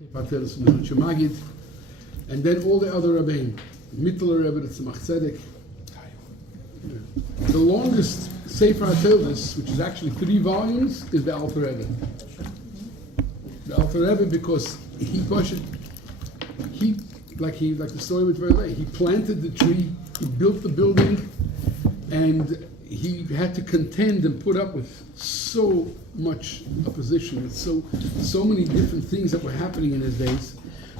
and then all the other Rebbeim, Mittler Rebbe, the Tzemach Tzedek. The longest Sefer HaTorah, which is actually 3 volumes, is the Alter Rebbe. The Alter Rebbe, because like the story with Verlei, he planted the tree, he built the building, and he had to contend and put up with so much opposition, and so many different things that were happening in his days,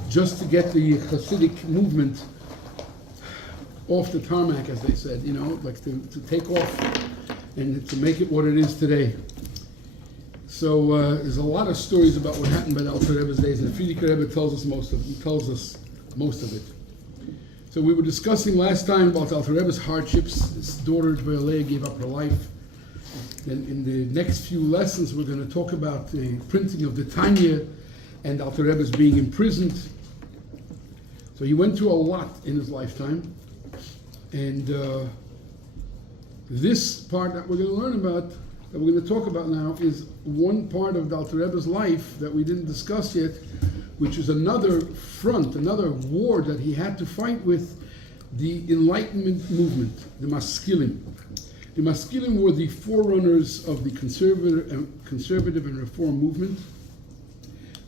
just to get the Hasidic movement off the tarmac, as they said, like to take off and to make it what it is today. So there's a lot of stories about what happened by the Alter Rebbe's days, and the Frierdiker Rebbe tells us most of it. So we were discussing last time about Alter Rebbe's hardships. His daughter Verlei gave up her life. Then in the next few lessons, we're going to talk about the printing of the Tanya and Alter Rebbe's being imprisoned. So he went through a lot in his lifetime. And this part that we're going to learn about, that we're going to talk about now, is one part of the Alter Rebbe's life that we didn't discuss yet, which is another front, another war that he had to fight with the Enlightenment movement, the Maskilim. The Maskilim were the forerunners of the conservative and reform movement.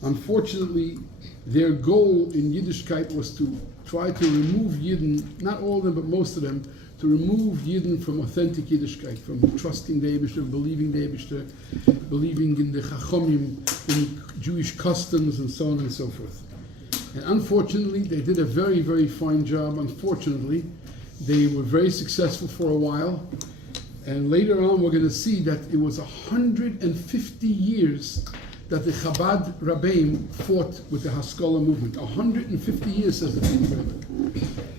Unfortunately, their goal in Yiddishkeit was to try to remove Yidden, not all of them, but most of them, to remove Yidden from authentic Yiddishkeit, from trusting the Eibishter, believing the Eibishter, believing in the Chachomim, in Jewish customs, and so on and so forth. And unfortunately, they did a very, very fine job. Unfortunately, they were very successful for a while. And later on, we're going to see that it was 150 years that the Chabad Rabbeim fought with the Haskalah movement. 150 years, says the Frierdiker Rebbe.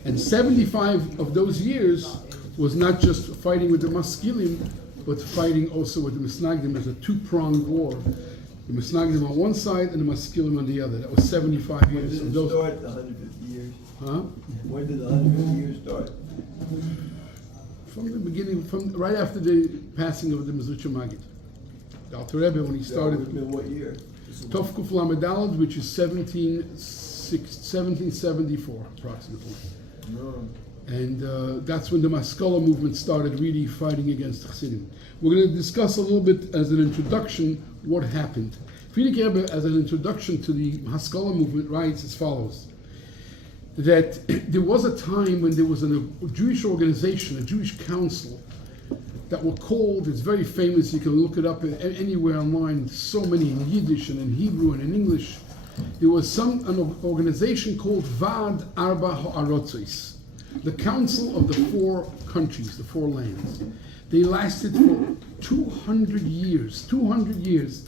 And 75 of those years was not just fighting with the Maskilim, but fighting also with the Misnagdim as a 2-pronged war. The Misnagdim on one side and the Maskilim on the other. That was 75 years. When did it start, the 150 years? Huh? When did the 150 years start? From the beginning, right after the passing of the Mezritcha Magid. The Alter Rebbe, when he started. In what year? Tov Kuf Lamed Daled, which is 1774, approximately. No. And that's when the Haskalah movement started really fighting against Chassidim. We're going to discuss a little bit as an introduction what happened. Frierdiker Rebbe, as an introduction to the Haskalah movement, writes as follows: that there was a time when there was a Jewish organization, a Jewish council, that were called, it's very famous, you can look it up anywhere online, so many in Yiddish and in Hebrew and in English. There was an organization called Vad Arba Ha'arotzos, the Council of the 4 countries, the 4 lands. They lasted for 200 years. 200 years.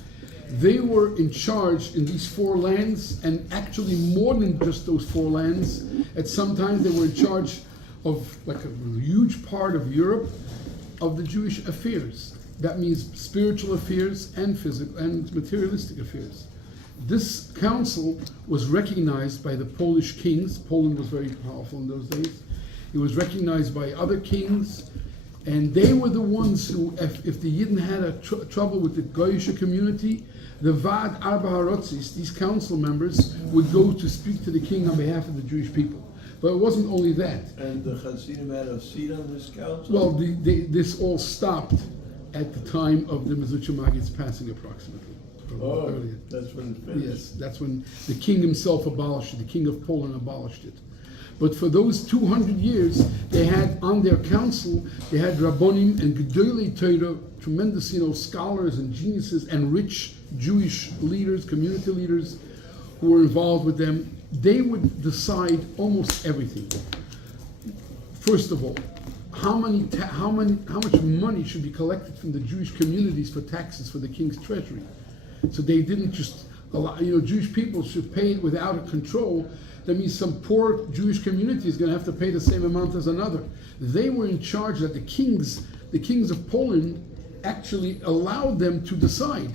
They were in charge in these 4 lands, and actually more than just those 4 lands. At some time they were in charge of like a huge part of Europe, of the Jewish affairs. That means spiritual affairs and physical and materialistic affairs. This council was recognized by the Polish kings. Poland was very powerful in those days. It was recognized by other kings, and they were the ones who, if the Yidden had trouble with the Goyish community, the Vad Arba Ha'arotzos, these council members, would go to speak to the king on behalf of the Jewish people. But it wasn't only that. And the Chassidim had a seat on this council? Well, this all stopped at the time of the Mezritcha Magid's passing, approximately. Earlier. That's when it finished. Yes, that's when the king himself abolished it. The king of Poland abolished it. But for those 200 years, they had on their council, they had Rabbonim and Gedolei Torah, tremendous, scholars and geniuses and rich Jewish leaders, community leaders, who were involved with them. They would decide almost everything. First of all, how much money should be collected from the Jewish communities for taxes for the king's treasury. So they didn't just allow, Jewish people should pay it without a control. That means some poor Jewish community is going to have to pay the same amount as another. They were in charge that the kings of Poland actually allowed them to decide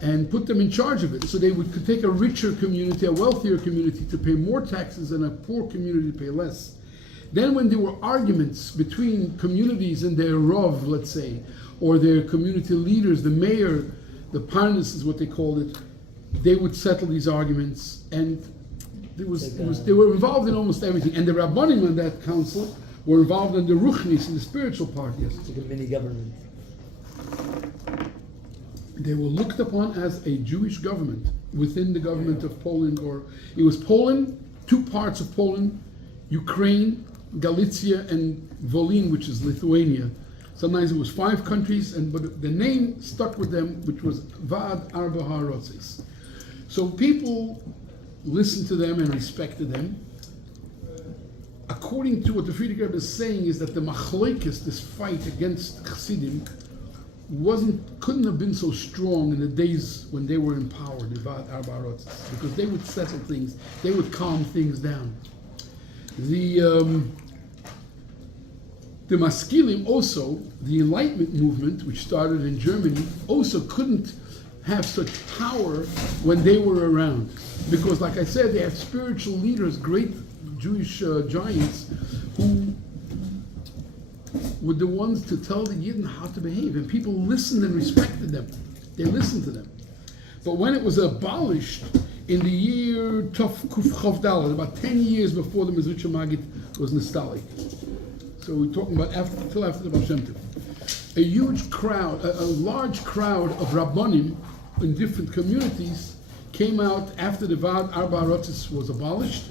and put them in charge of it. So they could take a richer community, a wealthier community, to pay more taxes, and a poor community to pay less. Then when there were arguments between communities and their Rov, let's say, or their community leaders, the mayor, the Parnas is what they called it, they would settle these arguments, and they were involved in almost everything. And the Rabbanim in that council were involved in the Ruchnis, in the spiritual part. Yes. It's like a mini government. They were looked upon as a Jewish government within the government of Poland, or it was Poland, two parts of Poland, Ukraine, Galicia, and Volyn, which is Lithuania. Sometimes it was 5 countries, but the name stuck with them, which was Vad Arba Harotzes. So people listened to them and respected them. According to what the Frierdiker Rebbe is saying, is that the machlokes, this fight against Chassidim, couldn't have been so strong in the days when they were in power, the Vad Arba Harotzes, because they would settle things, they would calm things down. The Maskilim also, the Enlightenment movement, which started in Germany, also couldn't have such power when they were around. Because, like I said, they had spiritual leaders, great Jewish giants, who were the ones to tell the Yidden how to behave. And people listened and respected them. They listened to them. But when it was abolished in the year Tov Kuf Chof Daled, about 10 years before the Mezritcha Magid was nostalgic. So we're talking about till after the Baal Shem Tov. A huge crowd, a large crowd of Rabbanim in different communities came out after the Vad Arba Harotzes was abolished.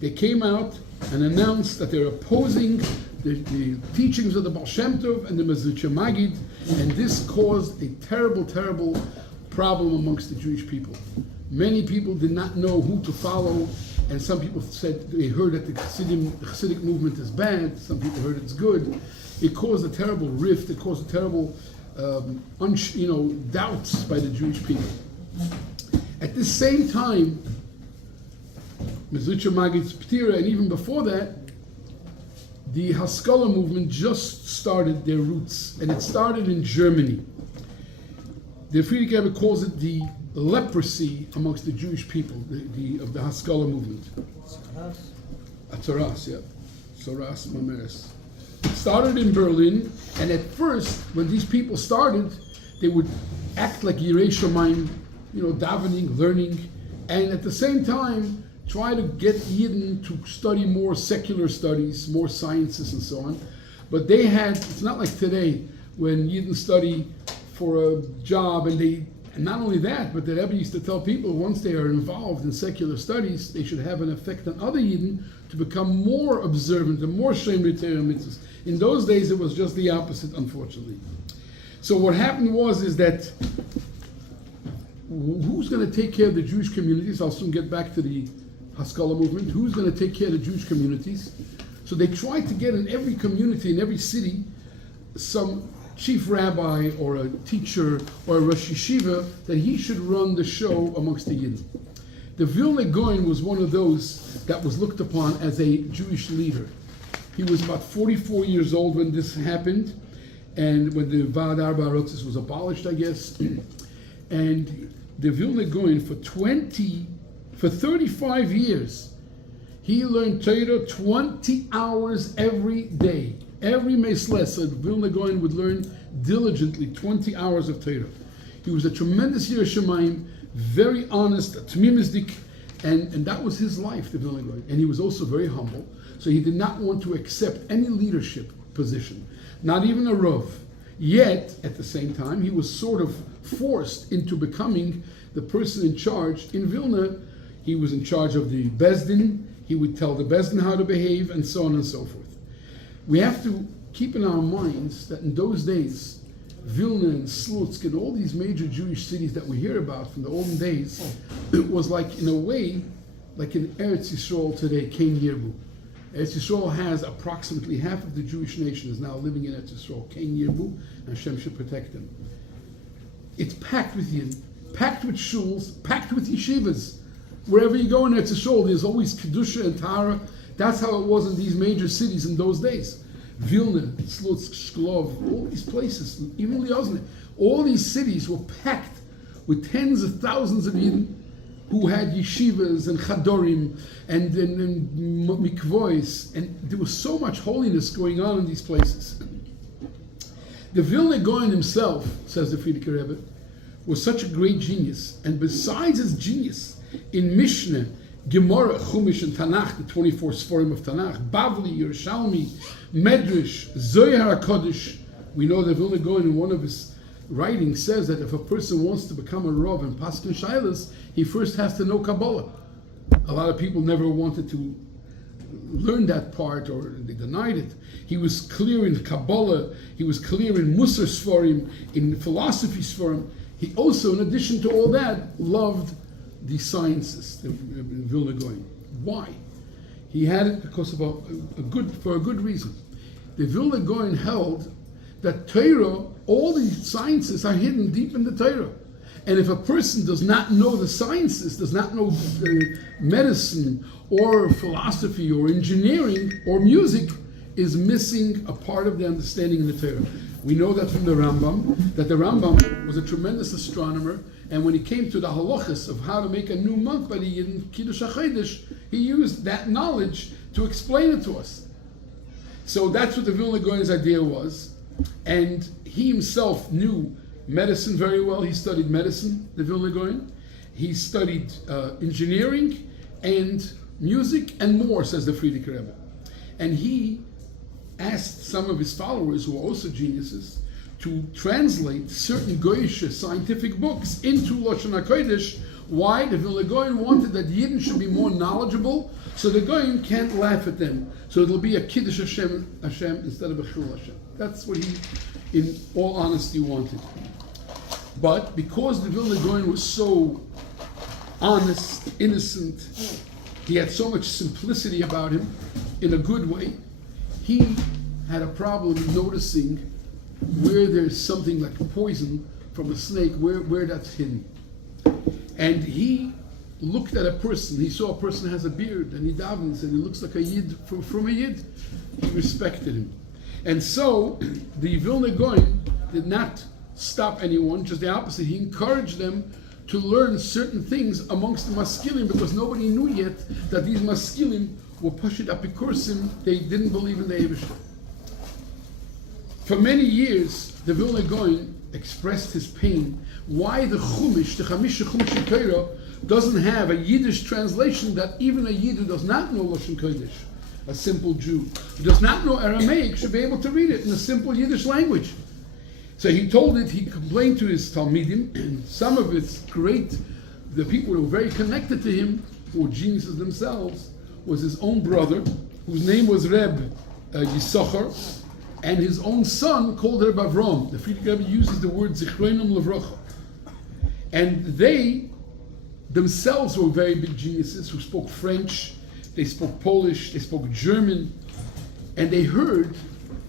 They came out and announced that they're opposing the teachings of the Baal Shem Tov and the Mezritcha Magid, and this caused a terrible, terrible problem amongst the Jewish people. Many people did not know who to follow, and some people said they heard that the Chassidic movement is bad. Some people heard it's good. It caused a terrible rift. It caused a terrible, doubts by the Jewish people. At the same time, Mezritcha Magid's Ptira, and even before that, the Haskalah movement just started their roots, and it started in Germany. The Frierdiker Rebbe calls it the leprosy amongst the Jewish people, of the Haskalah movement. Atzaras, yeah. Soras Mameres. It started in Berlin, and at first, when these people started, they would act like Yirei Shamayim, davening, learning, and at the same time, try to get Yidden to study more secular studies, more sciences and so on. But it's not like today, when Yidden study for a job, and not only that, but the Rebbe used to tell people once they are involved in secular studies, they should have an effect on other Yidden to become more observant and more Shemrei Torah mitzvahs. In those days, it was just the opposite, unfortunately. So what happened is that who's going to take care of the Jewish communities? I'll soon get back to the Haskalah movement. Who's going to take care of the Jewish communities? So they tried to get in every community, in every city, some chief rabbi or a teacher or a Rosh Yeshiva that he should run the show amongst the Yidden. The Vilna Gaon was one of those that was looked upon as a Jewish leader. He was about 44 years old when this happened, and when the Vad Arba Harotzes was abolished, I guess. And the Vilna Gaon for 35 years, he learned Torah 20 hours every day. Every Meisles, the Vilna Gaon would learn diligently 20 hours of Torah. He was a tremendous Yirei Shamayim, very honest, a Tmimizdik, and that was his life, the Vilna Gaon. And he was also very humble, so he did not want to accept any leadership position, not even a Rav. Yet, at the same time, he was sort of forced into becoming the person in charge. In Vilna, he was in charge of the Bezdin, he would tell the Bezdin how to behave, and so on and so forth. We have to keep in our minds that in those days, Vilna and Slutsk and all these major Jewish cities that we hear about from the olden days, it was like, in a way, like in Eretz Yisrael today, Kain Yirbu. Eretz Yisrael has approximately half of the Jewish nation is now living in Eretz Yisrael. Kain Yirbu, and Hashem should protect them. It's packed with Yidden, packed with shuls, packed with yeshivas. Wherever you go in Eretz Yisrael, there's always Kedusha and Tahara. That's how it was in these major cities in those days. Vilna, Slutsk, Shklov, all these places, even Liozne, all these cities were packed with tens of thousands of Yidden who had yeshivas and chadorim and mikvois, and there was so much holiness going on in these places. The Vilna Gaon himself, says the Frierdiker Rebbe, was such a great genius, and besides his genius in Mishnah, Gemara, Chumash, and Tanakh, the 24 Sforim of Tanakh, Bavli, Yerushalmi, Medrash, Zohar HaKodesh, we know that Vilna Gaon in one of his writings says that if a person wants to become a Rav and Paskin Shailas, he first has to know Kabbalah. A lot of people never wanted to learn that part, or they denied it. He was clear in Kabbalah, he was clear in Musar Sforim, in philosophy Sforim. He also, in addition to all that, loved the sciences, the Vilna Gaon. Why? He had it because of for a good reason. The Vilna Gaon held that Torah, all the sciences are hidden deep in the Torah. And if a person does not know the sciences, does not know medicine or philosophy or engineering or music, is missing a part of the understanding in the Torah. We know that from the Rambam, that the Rambam was a tremendous astronomer, and when he came to the halachas of how to make a new month by the Yidden Kiddush HaChodesh, he used that knowledge to explain it to us. So that's what the Vilna Gaon's idea was, and he himself knew medicine very well. He studied medicine, the Vilna Gaon. He studied engineering and music and more, says the Frierdiker Rebbe. And he asked some of his followers, who were also geniuses, to translate certain Goyish scientific books into Lashon HaKodesh. Why? The Vilna Gaon wanted that Yidden should be more knowledgeable, so the Goyim can't laugh at them. So it'll be a Kiddush Hashem instead of a Chil Hashem. That's what he, in all honesty, wanted. But because the Vilna Gaon was so honest, innocent, he had so much simplicity about him, in a good way, he had a problem noticing where there's something like poison from a snake, where that's hidden. And he looked at a person, he saw a person has a beard, and he davens, and he looks like a Yid from a Yid. He respected him. And so, the Vilna Gaon did not stop anyone, just the opposite. He encouraged them to learn certain things amongst the Maskilim, because nobody knew yet that these Maskilim were Pashit Apikursim. They didn't believe in the Eibishter. For many years, the Vilna Gaon expressed his pain why the Chumash, the Chamisha Chumash Torah, doesn't have a Yiddish translation, that even a Yid who does not know Lashon Kodesh, a simple Jew, who does not know Aramaic, should be able to read it in a simple Yiddish language. So he complained to his Talmidim, and some of its the people who were very connected to him, who were geniuses themselves, was his own brother, whose name was Reb Yisachar, and his own son called Reb Avram. The Frierdiker Rebbe uses the word Zichronim Levracha. And they themselves were very big geniuses who spoke French, they spoke Polish, they spoke German, and they heard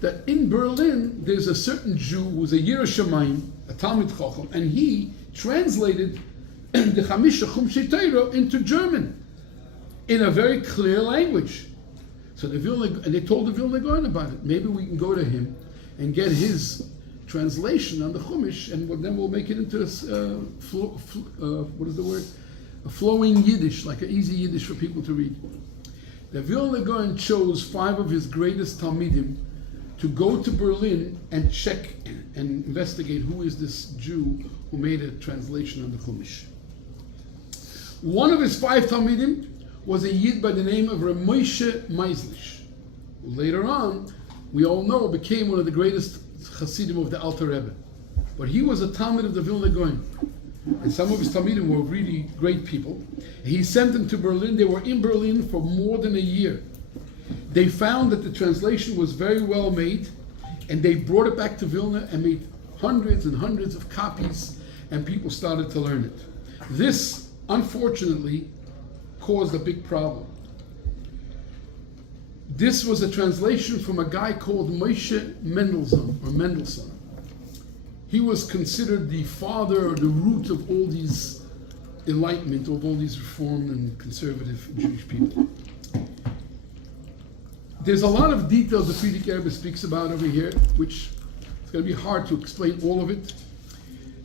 that in Berlin there's a certain Jew who's a Yerushalayim, a Talmid Chacham, and he translated the Chamisha Chumshei Torah into German in a very clear language. So they told the Vilna Gaon about it. Maybe we can go to him and get his translation on the Chumash, and then we'll make it into a flowing Yiddish, like an easy Yiddish for people to read. The Vilna Gaon chose 5 of his greatest Talmidim to go to Berlin and check and investigate who is this Jew who made a translation on the Chumash. One of his 5 Talmidim was a Yid by the name of Rav Moshe Meislish, who later on, we all know, became one of the greatest Chassidim of the Alter Rebbe. But he was a Talmid of the Vilna Gaon. And some of his Talmidim were really great people. He sent them to Berlin. They were in Berlin for more than a year. They found that the translation was very well made, and they brought it back to Vilna and made hundreds and hundreds of copies, and people started to learn it. This, unfortunately, caused a big problem. This was a translation from a guy called Moshe Mendelssohn. He was considered the father or the root of all these Enlightenment, of all these reformed and conservative Jewish people. There's a lot of details the Frierdiker Rebbe speaks about over here, which it's going to be hard to explain all of it.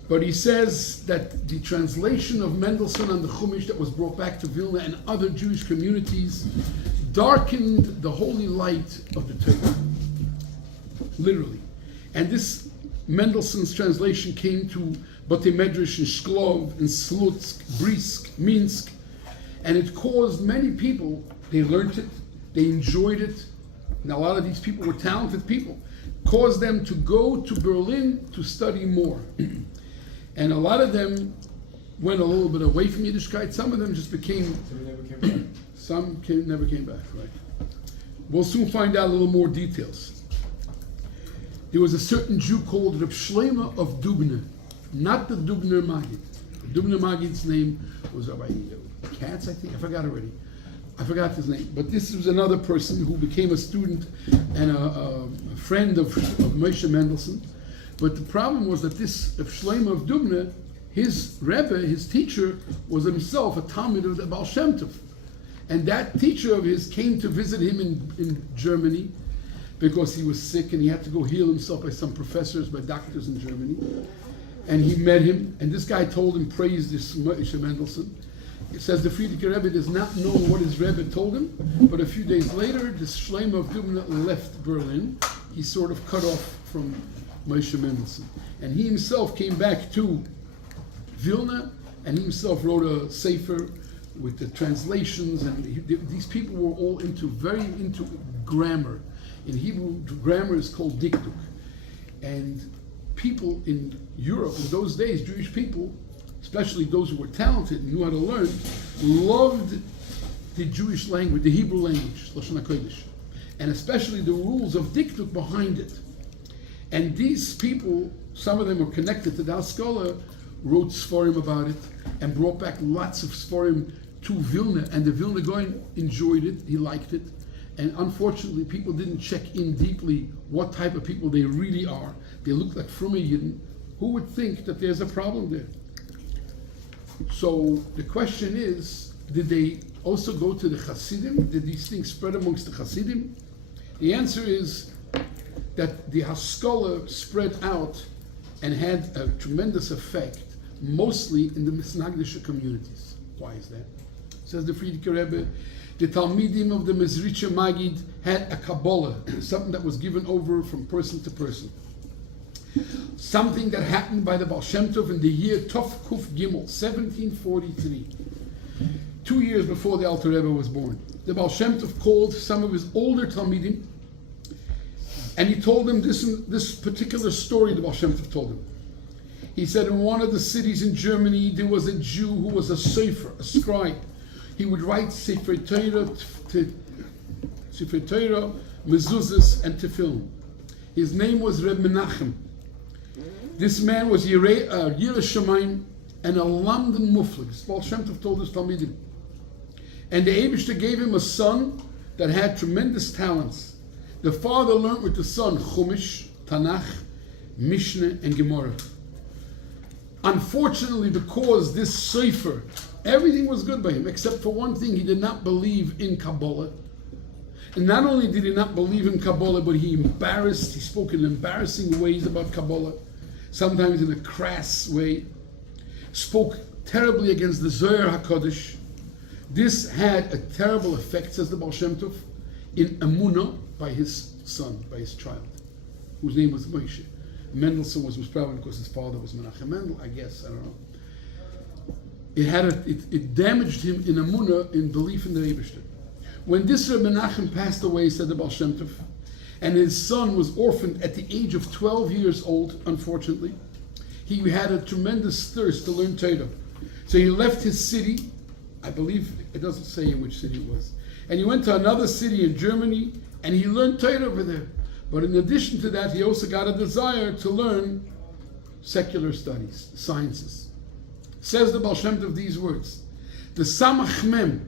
But he says that the translation of Mendelssohn on the Chumash that was brought back to Vilna and other Jewish communities darkened the holy light of the Torah, literally. And this Mendelssohn's translation came to Bate Medrash in Shklov, in Slutsk, Brisk, Minsk, and it caused many people, they learned it, they enjoyed it, and a lot of these people were talented people, caused them to go to Berlin to study more. And a lot of them went a little bit away from Yiddishkeit, some of them just became, So we never came back. some never came back, right? We'll soon find out a little more details. There was a certain Jew called Reb Shlomo of Dubna, not the Dubner Maggid. The Dubner Maggid's name was Rabbi Katz, I think, I forgot already. I forgot his name. But this was another person who became a student and a friend of Moshe Mendelssohn. But the problem was that this Reb Shlomo of Dubna, his Rebbe, his teacher, was himself a Talmid of the Baal Shem Tov. And that teacher of his came to visit him in Germany because he was sick and he had to go heal himself by some professors, by doctors in Germany. And he met him, and this guy told him, praised this Moshe Mendelssohn. It says the Frierdiker Rebbe does not know what his Rebbe told him, but a few days later, this Shlomo of Dubna left Berlin. He sort of cut off from Moshe Mendelssohn. And he himself came back to Vilna, and he himself wrote a sefer with the translations, and these people were all very into grammar. In Hebrew, grammar is called dikduk. And people in Europe in those days, Jewish people, especially those who were talented and knew how to learn, loved the Jewish language, the Hebrew language, Lashon HaKodesh, and especially the rules of dikduk behind it. And these people, some of them were connected to the Haskalah, wrote Sforim about it, and brought back lots of Sforim to Vilna, and the Vilna Gaon enjoyed it, he liked it, and unfortunately people didn't check in deeply what type of people they really are. They look like Frumme Yidden. Who would think that there's a problem there? So the question is, did they also go to the Hasidim? Did these things spread amongst the Hasidim? The answer is that the Haskalah spread out and had a tremendous effect, mostly in the Misnagdisha communities. Why is that? Says the Frierdiker Rebbe, the Talmidim of the Mezritcher Maggid had a Kabbalah, something that was given over from person to person. Something that happened by the Baal Shem Tov in the year Tov Kuf Gimel, 1743. 2 years before the Alter Rebbe was born. The Baal Shem Tov called some of his older Talmidim, and he told them this particular story the Baal Shem Tov told him. He said in one of the cities in Germany, there was a Jew who was a sefer, a scribe. He would write Sefer Torah, mezuzahs, and tefillin. His name was Reb Menachem. This man was Yireh Shamayim and a Lamdan Muflig. Baal Shem Tov told his Talmidim. And the Eibishter gave him a son that had tremendous talents. The father learned with the son Chumash, Tanakh, Mishnah, and Gemara. Unfortunately, because this sefer, everything was good by him, except for one thing: he did not believe in Kabbalah. And not only did he not believe in Kabbalah, but he spoke in embarrassing ways about Kabbalah, sometimes in a crass way, spoke terribly against the Zohar HaKadosh. This had a terrible effect, says the Baal Shem Tov, in Emunah by his son, by his child, whose name was Moshe. Mendelssohn was probably because his father was Menachem Mendel, I guess, I don't know. It damaged him in Emunah, in belief in the Eibishter. When this Reb Menachem passed away, said the Baal Shem Tov, and his son was orphaned at the age of 12 years old, unfortunately, he had a tremendous thirst to learn Torah. So he left his city, I believe, it doesn't say in which city it was, and he went to another city in Germany, and he learned Torah over there. But in addition to that, he also got a desire to learn secular studies, sciences. Says the Baal Shem Tov these words: the Samach Mem,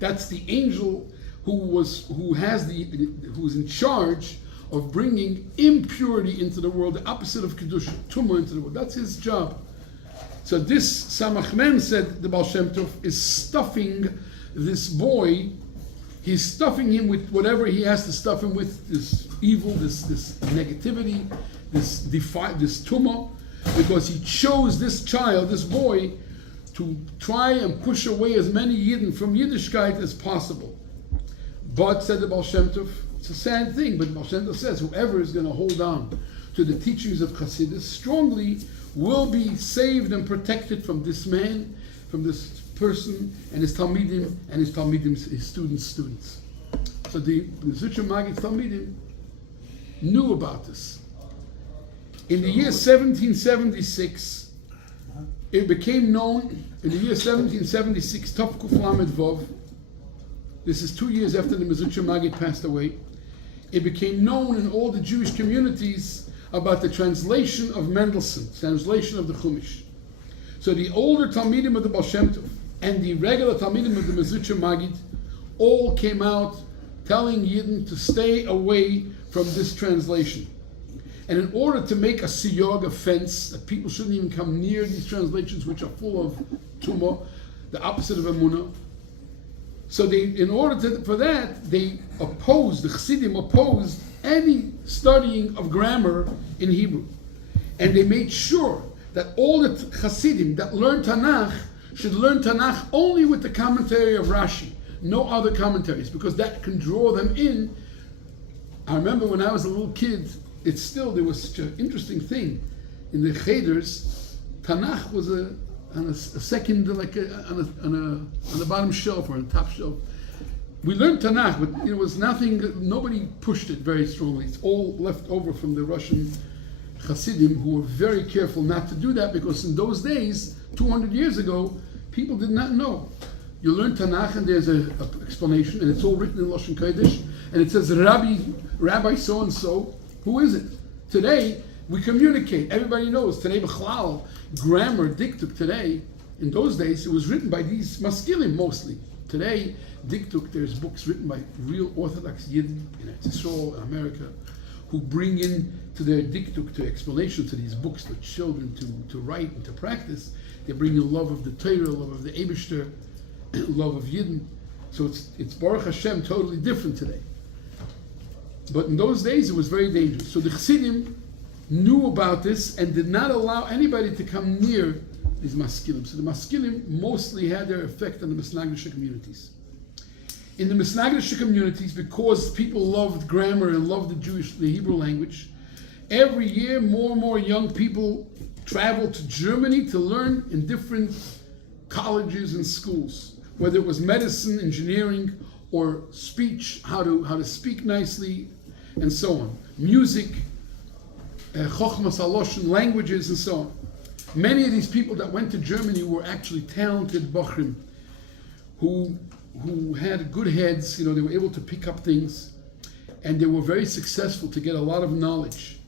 that's the angel who's in charge of bringing impurity into the world, the opposite of Kedusha, Tumah into the world. That's his job. So this Samach Mem, said the Baal Shem Tov, is stuffing this boy. He's stuffing him with whatever he has to stuff him with, this evil, this negativity, this tumah, because he chose this child, this boy, to try and push away as many Yidden from Yiddishkeit as possible. But, said the Baal Shem Tov, it's a sad thing, but Baal Shem Tov says whoever is going to hold on to the teachings of Chassidus strongly will be saved and protected from this man, from this person, and his Talmidim, and his students. So the Mezritcher Maggid's Talmidim knew about this. In the year 1776, it became known, in the year 1776, Tov Kuf Lamed Vov, this is 2 years after the Mezritcher Maggid passed away, it became known in all the Jewish communities about the translation of Mendelssohn, translation of the Chumash. So the older Talmidim of the Baal Shem Tov and the regular Talmidim of the Mezritcher Maggid all came out telling Yidden to stay away from this translation. And in order to make a siyog, a fence, that people shouldn't even come near these translations which are full of tumah, the opposite of emunah. So for that, they opposed, the Chassidim opposed any studying of grammar in Hebrew. And they made sure that all the Chassidim that learn Tanakh should learn Tanakh only with the commentary of Rashi, no other commentaries, because that can draw them in. I remember when I was a little kid, there was such an interesting thing. In the Cheders, Tanakh was on a second, like on the bottom shelf or on the top shelf. We learned Tanakh, but it was nothing, nobody pushed it very strongly. It's all left over from the Russian Chassidim, who were very careful not to do that, because in those days, 200 years ago, people did not know. You learn Tanakh and there's an explanation, and it's all written in Lashon Kodesh, and it says Rabbi so-and-so. Who is it? Today, we communicate. Everybody knows. Today, B'chlal, grammar, diktuk today, in those days, it was written by these maskilim mostly. Today, diktuk, there's books written by real Orthodox Yidden in Israel, in America, who bring in to their diktuk, to explanation to these books for children to write and to practice. They bring in love of the Torah, love of the Eibishter, love of Yidden. So it's Baruch Hashem, totally different today. But in those days, it was very dangerous. So the Chassidim knew about this and did not allow anybody to come near these maskilim. So the maskilim mostly had their effect on the Misnagdisha communities. In the Misnagdisha communities, because people loved grammar and loved the Hebrew language, every year more and more young people traveled to Germany to learn in different colleges and schools, whether it was medicine, engineering, or speech, how to speak nicely, and so on. Music, chokhmas haloshen, languages, and so on. Many of these people that went to Germany were actually talented bachrim who had good heads. They were able to pick up things, and they were very successful to get a lot of knowledge.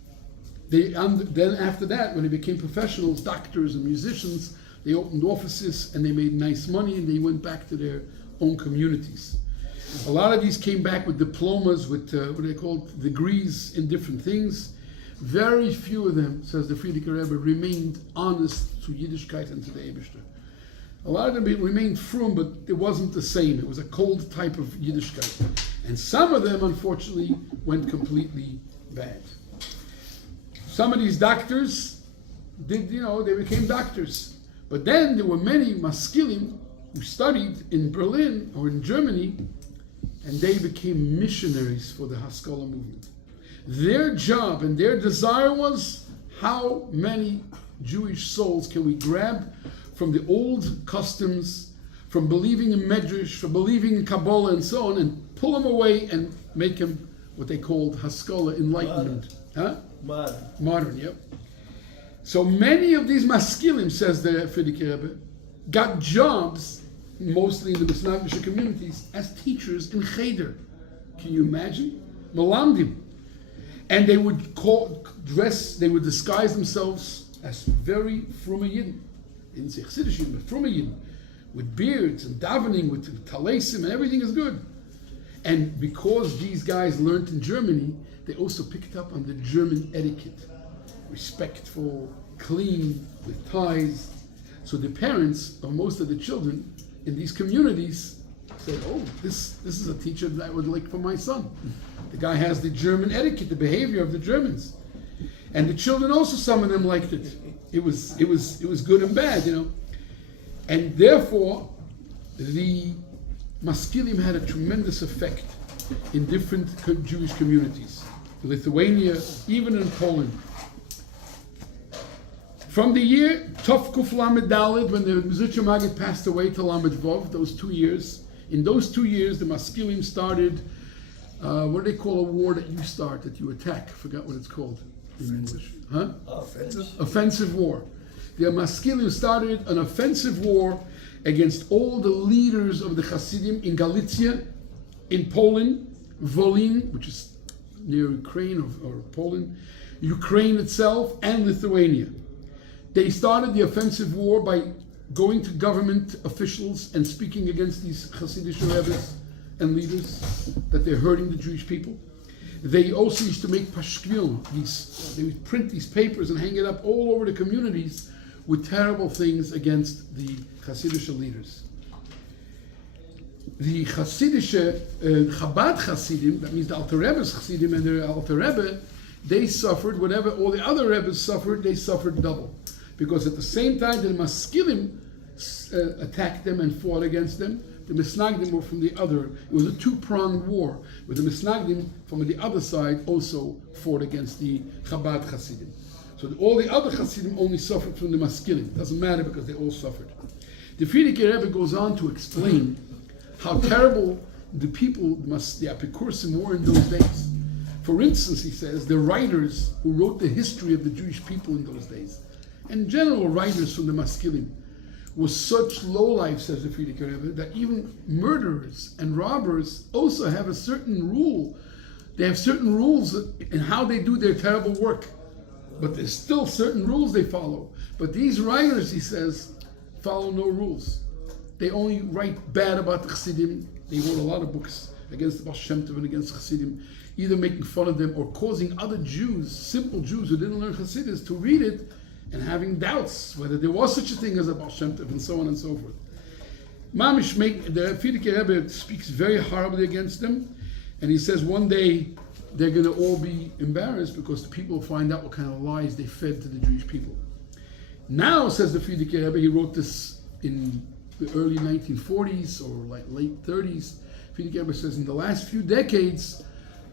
Then after that, when they became professionals, doctors and musicians, they opened offices and they made nice money, and they went back to their own communities. A lot of these came back with diplomas, with what they called degrees in different things. Very few of them, says the Frierdiker Rebbe, remained honest to Yiddishkeit and to the Eibishter. A lot of them remained frum, but it wasn't the same. It was a cold type of Yiddishkeit. And some of them, unfortunately, went completely bad. Some of these doctors they became doctors. But then there were many maskilim who studied in Berlin or in Germany, and they became missionaries for the Haskalah movement. Their job and their desire was, how many Jewish souls can we grab from the old customs, from believing in Medrash, from believing in Kabbalah and so on, and pull them away and make them what they called Haskalah, Enlightenment. Modern, yep. So many of these maskilim, says the Frierdiker Rebbe, got jobs, mostly in the Misnagdisha communities, as teachers in Cheder. Can you imagine? Malamdim. And they would they would disguise themselves as very fruma Yidden. They didn't say Chassidish Yidden, but fruma Yidden, with beards and davening, with talesim, and everything is good. And because these guys learned in Germany, they also picked up on the German etiquette. Respectful, clean, with ties. So the parents of most of the children in these communities said, oh, this is a teacher that I would like for my son. The guy has the German etiquette, the behavior of the Germans. And the children also, some of them liked it. It was good and bad, And therefore, the maskilim had a tremendous effect in different Jewish communities. Lithuania, even in Poland. From the year Tov Kuf Lamed Daled, when the Mizutcha Maggid passed away, to Lamed Vov, those 2 years. In those 2 years, the Maskilim started, what do they call a war that you start, that you attack? Forgot what it's called in English. Huh? Offensive war. The Maskilim started an offensive war against all the leaders of the Hasidim in Galicia, in Poland, Volyn, which is near Ukraine or Poland, Ukraine itself, and Lithuania. They started the offensive war by going to government officials and speaking against these Hasidic Rebbes and leaders, that they're hurting the Jewish people. They also used to make pashkvil, they would print these papers and hang it up all over the communities with terrible things against the Hasidic leaders. The Chassidische Chabad Chassidim, that means the Alter Rebbe's Chassidim and the Alter Rebbe, they suffered whatever all the other Rebbes suffered, they suffered double. Because at the same time the Maskilim attacked them and fought against them, the Misnagdim were from the other. It was a two-pronged war, where the Misnagdim from the other side also fought against the Chabad Chassidim. So all the other Chassidim only suffered from the Maskilim. It doesn't matter because they all suffered. The Frierdiker Rebbe goes on to explain how terrible the people, the Apikursim, were in those days. For instance, he says, the writers who wrote the history of the Jewish people in those days, and general writers from the Maskilim, was such lowlife, says the Frierdiker Rebbe, that even murderers and robbers also have a certain rule. They have certain rules in how they do their terrible work. But there's still certain rules they follow. But these writers, he says, follow no rules. They only write bad about the Chassidim. They wrote a lot of books against the Baal Shem Tov and against Chassidim, either making fun of them or causing other Jews, simple Jews who didn't learn Chassidus, to read it and having doubts whether there was such a thing as a Baal Shem Tov, and so on and so forth. Mamish, the Frierdiker Rebbe speaks very horribly against them, and he says one day they're going to all be embarrassed because the people will find out what kind of lies they fed to the Jewish people. Now, says the Frierdiker Rebbe, he wrote this in the early 1940s or like late 30s. Frierdiker Rebbe says in the last few decades,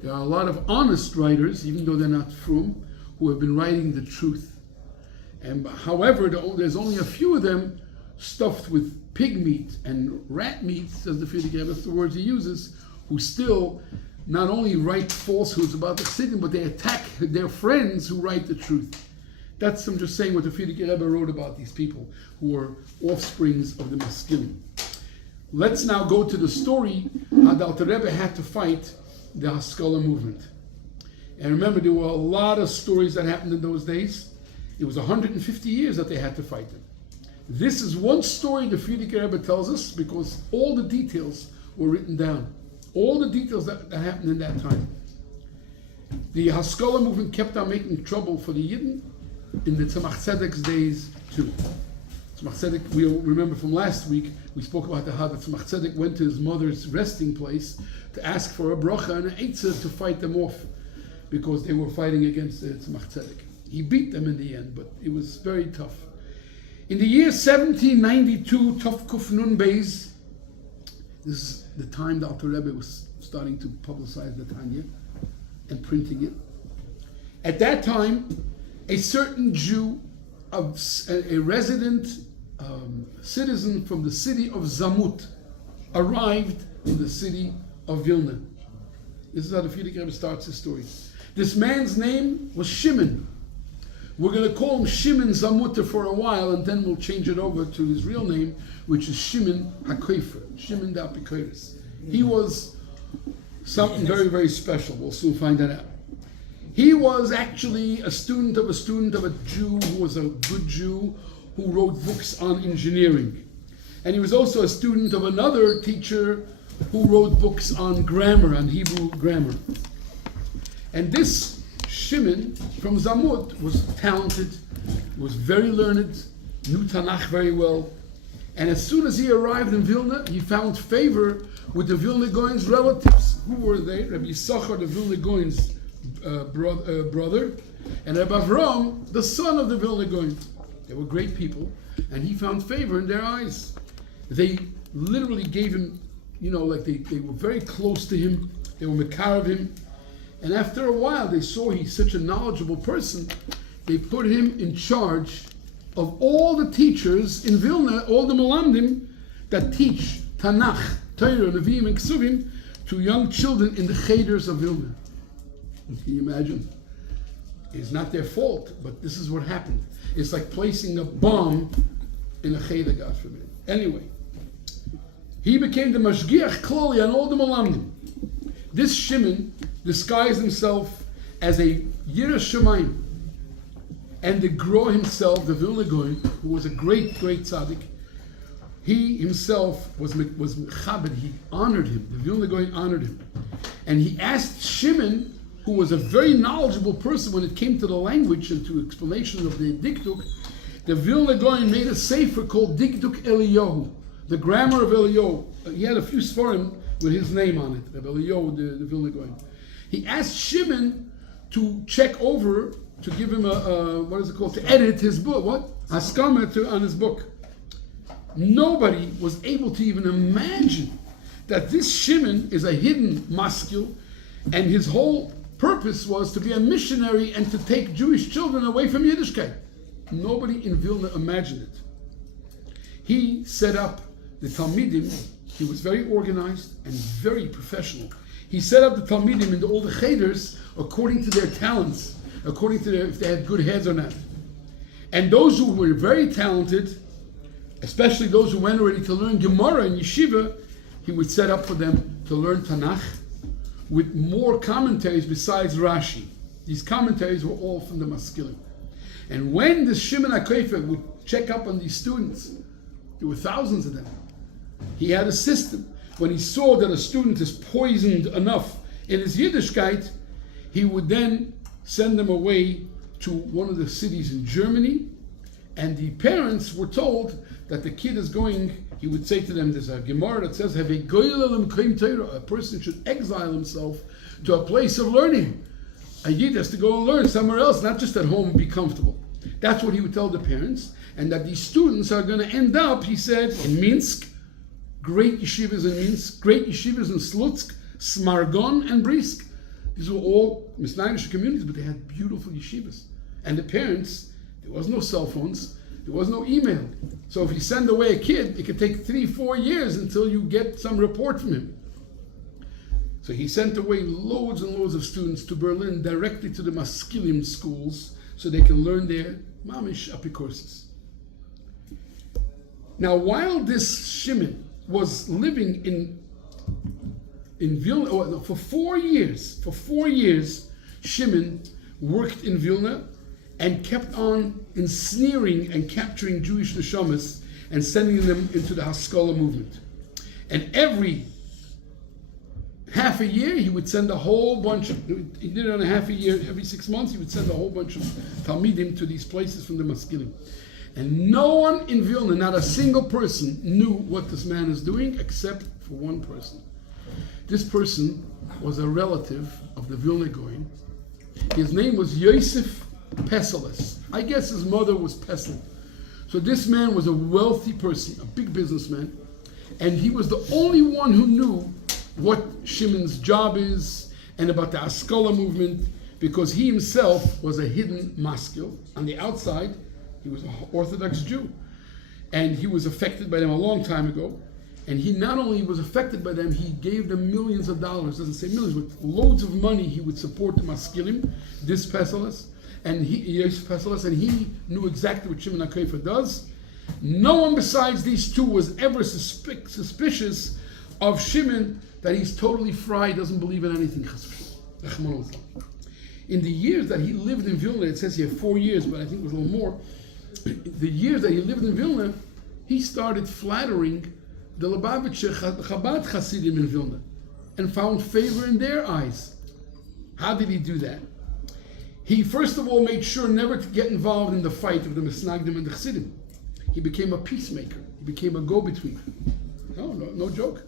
there are a lot of honest writers, even though they're not frum, who have been writing the truth. And however, there's only a few of them stuffed with pig meat and rat meat, says the Frierdiker Rebbe, that's the words he uses, who still not only write falsehoods about the Chassidim, but they attack their friends who write the truth. That's, I'm just saying what the Frierdiker Rebbe wrote about these people who are offsprings of the Maskilim. Let's now go to the story how the Alter Rebbe had to fight the Haskalah movement. And remember, there were a lot of stories that happened in those days. It was 150 years that they had to fight them. This is one story the Frierdiker Rebbe tells us because all the details were written down. All the details that happened in that time. The Haskalah movement kept on making trouble for the Yidden in the Tzemach Tzedek's days too. Tzemach Tzedek, we remember from last week, we spoke about how the Tzemach Tzedek went to his mother's resting place to ask for a bracha and an eitzah to fight them off because they were fighting against the Tzemach Tzedek. He beat them in the end, but it was very tough. In the year 1792, Tov Kuf Nun Beis, this is the time the Alter Rebbe was starting to publicize the Tanya and printing it. At that time, a certain Jew, a resident citizen from the city of Zamut, arrived in the city of Vilna. This is how the Frierdiker Rebbe starts his story. This man's name was Shimon. We're going to call him Shimon Zamuter for a while, and then we'll change it over to his real name, which is Shimon HaKofer, Shimon the Apikoris. He was something very, very special. We'll soon find that out. He was actually a student of a Jew who was a good Jew who wrote books on engineering. And he was also a student of another teacher who wrote books on grammar, on Hebrew grammar. And this Shimon from Zamut was talented, was very learned, knew Tanakh very well. And as soon as he arrived in Vilna, he found favor with the Vilna Gaon's relatives. Who were they? Rabbi Yisachar, the Vilna Gaon's brother, and Rabbi Avram, the son of the Vilna Gaon. They were great people, and he found favor in their eyes. They literally gave him, like they were very close to him. They were mekar of him. And after a while, they saw he's such a knowledgeable person. They put him in charge of all the teachers in Vilna, all the Melamdim that teach Tanakh, Torah, Nevi'im, and Ksuvim to young children in the Cheders of Vilna. Can you imagine? It's not their fault, but this is what happened. It's like placing a bomb in a Cheder, God forbid. Anyway, he became the Mashgiach Kloli on all the Melamdim. This Shimon disguised himself as a Yireh Shamayim, and the Gro himself, the Vilna Goyen, who was a great, great tzaddik, he himself was Chabad. He honored him. The Vilna Goyen honored him. And he asked Shimon, who was a very knowledgeable person when it came to the language and to explanation of the Dikduk, the Vilna Goyen made a sefer called Dikduk Eliyahu, the grammar of Eliyahu. He had a few sforim with his name on it, Rabbi Eliyahu, the Vilna Goyen. He asked Shimon to check over, to give him to edit his book, Haskalah on his book. Nobody was able to even imagine that this Shimon is a hidden maskil, and his whole purpose was to be a missionary and to take Jewish children away from Yiddishkeit. Nobody in Vilna imagined it. He set up the Talmidim. He was very organized and very professional. He set up the Talmidim into all the Cheders according to their talents, according to if they had good heads or not. And those who were very talented, especially those who went already to learn Gemara and Yeshiva, he would set up for them to learn Tanakh with more commentaries besides Rashi. These commentaries were all from the Maskilim. And when the Shimon HaKofer would check up on these students, there were thousands of them, he had a system. When he saw that a student is poisoned enough in his Yiddishkeit, he would then send them away to one of the cities in Germany, and the parents were told that the kid is going, he would say to them, there's a Gemara that says, a person should exile himself to a place of learning. A Yid has to go and learn somewhere else, not just at home and be comfortable. That's what he would tell the parents, and that these students are going to end up, he said, in Minsk, great yeshivas in Minsk, great yeshivas in Slutsk, Smargon, and Brisk. These were all Misnaidish communities, but they had beautiful yeshivas. And the parents, there was no cell phones, there was no email. So if you send away a kid, it could take 3-4 years until you get some report from him. So he sent away loads and loads of students to Berlin directly to the Maskilim schools so they can learn their mamish apikursis. Now, while this Shimon was living in Vilna, for 4 years, Shimon worked in Vilna and kept on ensnaring and capturing Jewish neshamas and sending them into the Haskalah movement. And every half a year, he would send a whole bunch of, he did it on a half a year, every 6 months, he would send a whole bunch of Talmidim to these places from the Maskilim. And no one in Vilna, not a single person, knew what this man is doing except for one person. This person was a relative of the Vilna Goyen. His name was Yosef Peseles. I guess his mother was Pesel. So this man was a wealthy person, a big businessman, and he was the only one who knew what Shimon's job is and about the Haskalah movement, because he himself was a hidden maskil. On the outside, he was an Orthodox Jew, and he was affected by them a long time ago. And he not only was affected by them, he gave them millions of dollars, doesn't say millions, but loads of money. He would support the Maskilim, this Peseles, and he knew exactly what Shimon HaKofer does. No one besides these two was ever suspicious of Shimon, that he's totally fried, doesn't believe in anything. In the years that he lived in Vilna, it says here 4 years, but I think it was a little more. The years that he lived in Vilna, he started flattering the Lubavitcher Chabad Chassidim in Vilna and found favor in their eyes. How did he do that? He first of all made sure never to get involved in the fight of the Misnagdim and the Chassidim. He became a peacemaker. He became a go-between. No joke.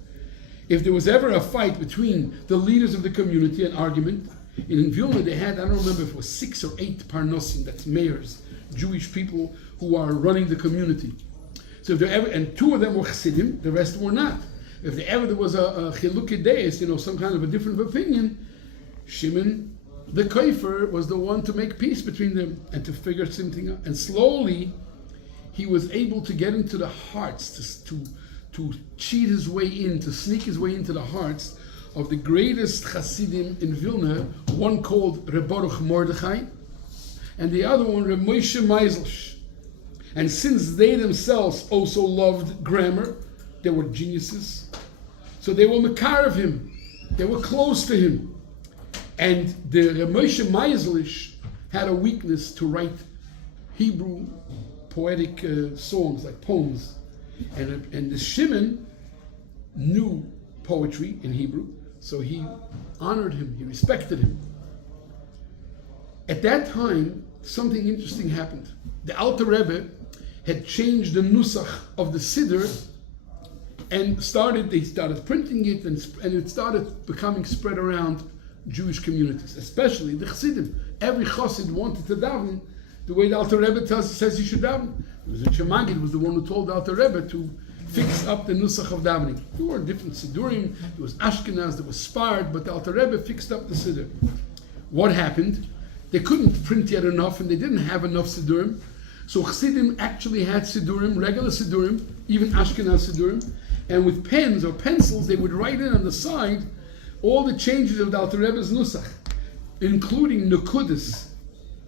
If there was ever a fight between the leaders of the community, an argument, in Vilna they had, I don't remember if it was 6 or 8 parnosim, that's mayors, Jewish people who are running the community. So if there ever, and 2 of them were Chassidim, the rest were not. If there was a chilukei deis, some kind of a different opinion, Shimon the Kofer was the one to make peace between them and to figure something out. And slowly he was able to get into the hearts, to cheat his way in, to sneak his way into the hearts of the greatest Hasidim in Vilna, one called Reb Baruch Mordechai, and the other one Reb Moshe Meiselsh. And since they themselves also loved grammar, they were geniuses, so they were makar of him, they were close to him. And the Reb Moshe Meiselsh had a weakness to write Hebrew poetic songs, like poems. And the Shimon knew poetry in Hebrew, so he honored him, he respected him. At that time, something interesting happened. The Alter Rebbe had changed the nusach of the Siddur, and they started printing it, and it started becoming spread around Jewish communities, especially the Chassidim. Every Chassid wanted to daven the way the Alter Rebbe says he should daven. It was Shemagid was the one who told the Alter Rebbe to fix up the nusach of davening. There were different Siddurim, there was Ashkenaz, there was Sfard, but the Alter Rebbe fixed up the Siddur. What happened? They couldn't print yet enough, and they didn't have enough Siddurim. So Chassidim actually had Siddurim, regular Siddurim, even Ashkenaz Siddurim, and with pens or pencils, they would write in on the side all the changes of the Alter Rebbe's nusach, including Nekudas,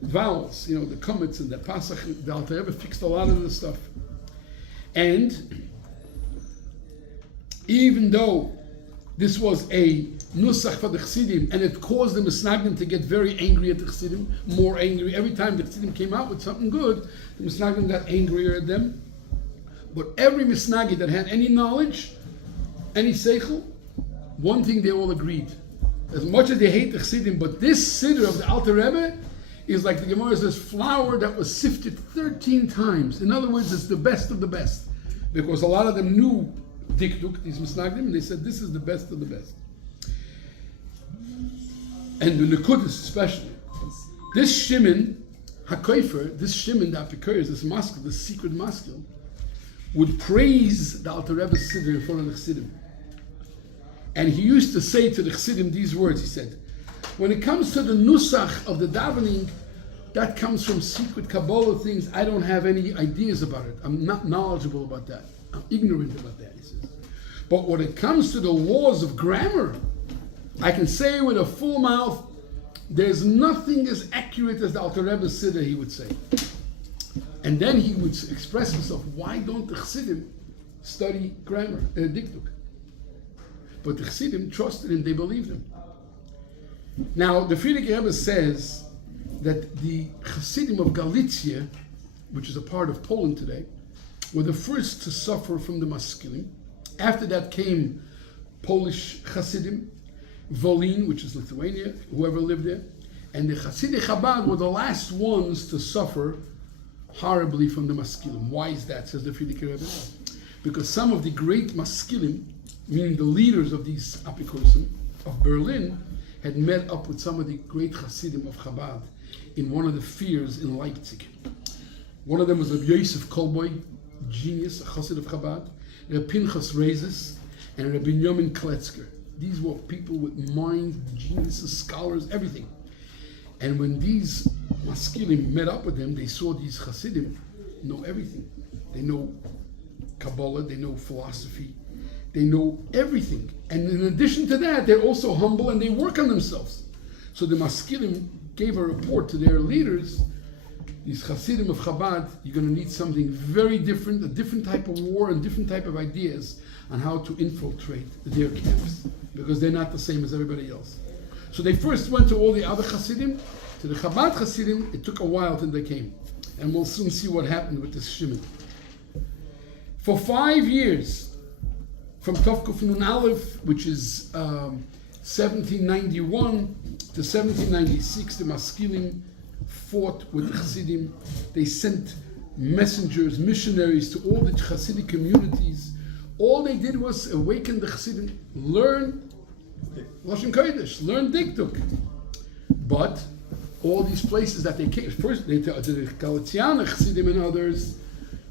vowels, the Komets and the Pasach. The Alter Rebbe fixed a lot of this stuff. And even though this was a nusach for the Chassidim, and it caused the Misnagdim to get very angry at the Chassidim, more angry. Every time the Chassidim came out with something good, the Misnagdim got angrier at them. But every Misnagi that had any knowledge, any seichel, one thing they all agreed. As much as they hate the Chassidim, but this Siddur of the Alter Rebbe is like the Gemara says, flour that was sifted 13 times. In other words, it's the best of the best. Because a lot of them knew Dikduk, these Misnagdim, and they said this is the best of the best. And the Nekudas especially. This Shimon HaKoifer, this Shimon, the Apikoyers, this maskil, this secret maskil, would praise the Alter Rebbe's Siddur in front of the Chassidim. And he used to say to the Chassidim these words, he said, when it comes to the nusach of the davening, that comes from secret Kabbalah things. I don't have any ideas about it. I'm not knowledgeable about that. I'm ignorant about that, he says. But when it comes to the laws of grammar, I can say with a full mouth, there's nothing as accurate as the Alter Rebbe's Siddur, he would say. And then he would express himself, why don't the Chassidim study grammar, Dikduk? But the Chassidim trusted him, they believed him. Now, the Frierdiker Rebbe says that the Chassidim of Galicia, which is a part of Poland today, were the first to suffer from the Maskilim. After that came Polish Chassidim, Volin, which is Lithuania, whoever lived there, and the Chassidic Chabad were the last ones to suffer horribly from the Maskilim. Why is that, says the Frierdiker Rebbe? Because some of the great Maskilim, meaning the leaders of these Apikosim of Berlin, had met up with some of the great Chassidim of Chabad in one of the fairs in Leipzig. One of them was Rabbi Yosef Kolboy, genius, a Chassid of Chabad, Rabbi Pinchas Reizes, and Rabbi Binyamin Kletzker. These were people with mind, geniuses, scholars, everything. And when these Maskilim met up with them, they saw these Chassidim know everything. They know Kabbalah, they know philosophy, they know everything. And in addition to that, they're also humble and they work on themselves. So the Maskilim gave a report to their leaders, these Chassidim of Chabad, you're going to need something very different, a different type of war and different type of ideas on how to infiltrate their camps, because they're not the same as everybody else. So they first went to all the other Chassidim. To the Chabad Chassidim, it took a while till they came. And we'll soon see what happened with this Shimon. For 5 years, from Tovkuf Nun Aleph, which is 1791 to 1796, the Maskilim fought with the Chassidim. They sent messengers, missionaries to all the Chassidic communities. All they did was awaken the Chassidim, learn Lashon Kodesh, learn Dikduk. But all these places that they came, first to the Galician Chassidim and others,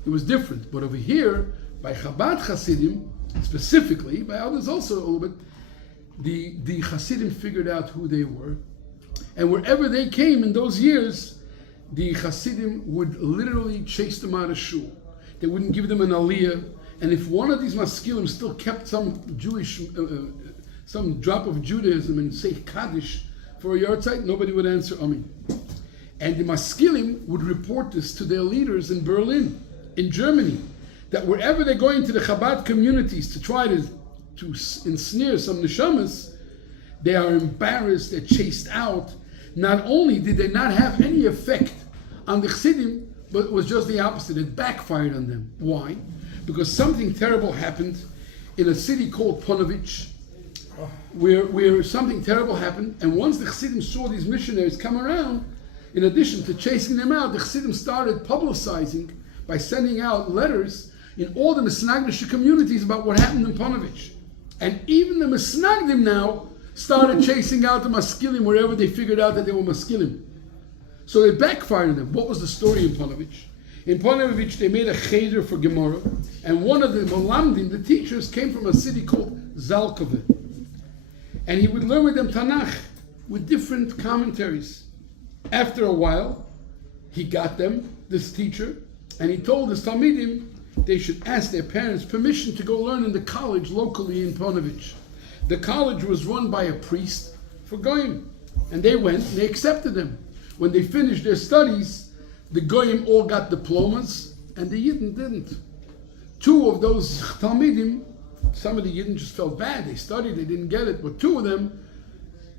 it was different. But over here, by Chabad Chassidim, specifically, by others also a little bit, the Chassidim figured out who they were. And wherever they came in those years, the Chassidim would literally chase them out of shul. They wouldn't give them an aliyah. And if one of these maskilim still kept some Jewish, some drop of Judaism and say Kaddish for a yahrzeit, nobody would answer Amen. And the maskilim would report this to their leaders in Berlin, in Germany, that wherever they're going to the Chabad communities to try to ensnare some neshamas, they are embarrassed, they're chased out. Not only did they not have any effect on the Chassidim, but it was just the opposite. It backfired on them. Why? Because something terrible happened in a city called Ponevezh, where something terrible happened, and once the Chassidim saw these missionaries come around, in addition to chasing them out, the Chassidim started publicizing by sending out letters in all the Misnagdish communities about what happened in Ponevezh. And even the Misnagdim now started chasing out the Maskilim wherever they figured out that they were Maskilim. So it backfired on them. What was the story in Ponevezh? In Ponevezh, they made a cheder for Gemara, and one of the Molamdim, the teachers, came from a city called Zalkove. And he would learn with them Tanakh, with different commentaries. After a while, he got them, this teacher, and he told his Talmidim they should ask their parents permission to go learn in the college locally in Ponevezh. The college was run by a priest for Goyim, and they went and they accepted them. When they finished their studies, the Goyim all got diplomas, and the Yidden didn't. Two of those Talmidim, some of the Yidden just felt bad. They studied, they didn't get it, but two of them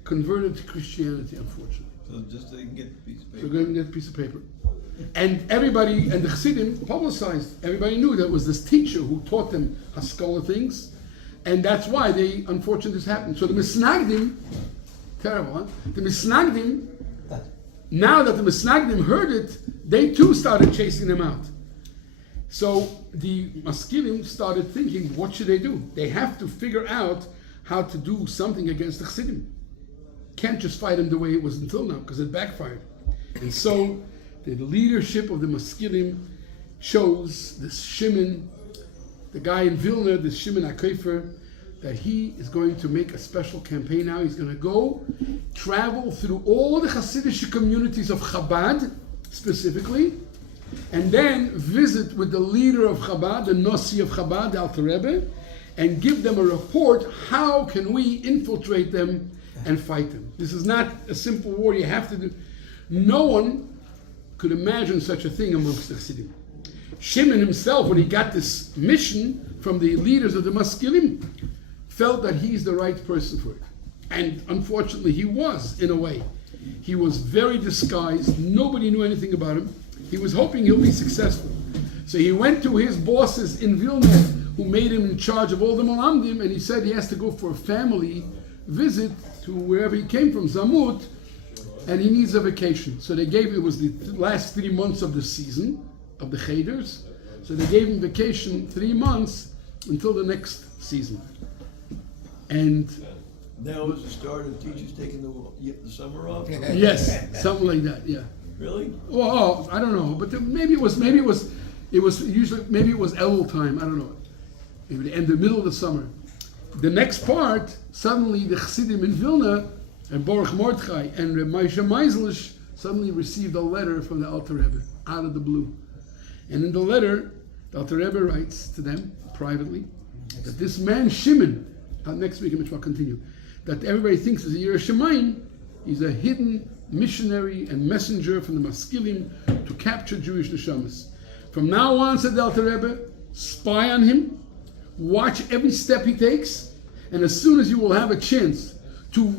converted to Christianity, unfortunately. So just they can get the piece of So paper. they're going to get a piece of paper. And everybody, and the Chassidim publicized, everybody knew that was this teacher who taught them Haskalah things, and that's why they, unfortunately, this happened. So the Misnagdim, terrible, huh? The Misnagdim, now that the Misnagdim heard it, they too started chasing them out. So the Maskilim started thinking, what should they do? They have to figure out how to do something against the Chassidim. Can't just fight them the way it was until now, because it backfired. And so the leadership of the Maskilim chose this Shimon, the guy in Vilna, this Shimon HaKofer, that he is going to make a special campaign now. He's going to go travel through all the Hasidic communities of Chabad, specifically, and then visit with the leader of Chabad, the Nossi of Chabad, the Alter Rebbe, and give them a report, how can we infiltrate them and fight them. This is not a simple war. You have to do. No one could imagine such a thing amongst the Chassidim. Shimon himself, when he got this mission from the leaders of the Maskilim, felt that he's the right person for it. And unfortunately, he was, in a way. He was very disguised. Nobody knew anything about him. He was hoping he'll be successful. So he went to his bosses in Vilna, who made him in charge of all the Molamdim, and he said he has to go for a family visit to wherever he came from, Zamut, and he needs a vacation. So they gave, it was the last 3 months of the season, of the Cheders, so they gave him vacation 3 months until the next season. And Now is the start of teachers taking the summer off? yes, something like that, yeah. Really? Well, I don't know, but maybe it was usually, maybe it was Elul time, I don't know. Maybe in the middle of the summer. The next part, suddenly the Chassidim in Vilna, and Baruch Mordechai and Reb Moshe Meiselish suddenly received a letter from the Alter Rebbe, out of the blue. And in the letter, the Alter Rebbe writes to them, privately, that this man Shimon, next week in which I'll continue, that everybody thinks is a Yireh Shamayim, he's a hidden missionary and messenger from the Maskilim to capture Jewish neshamas. From now on, said the Alter Rebbe, spy on him, watch every step he takes, and as soon as you will have a chance to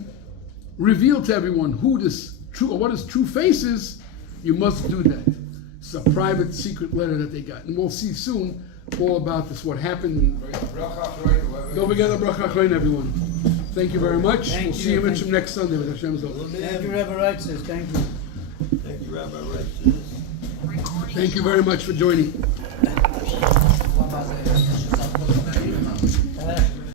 reveal to everyone who this true or what his true face is, you must do that. It's a private, secret letter that they got, and we'll see soon all about this, what happened. Don't forget the bracha achrein, everyone. Thank you very much. We'll see you next Sunday with Hashem's help. Thank you, Rabbi Wright says. Thank you. Thank you, Rabbi Wright. Thank you very much for joining.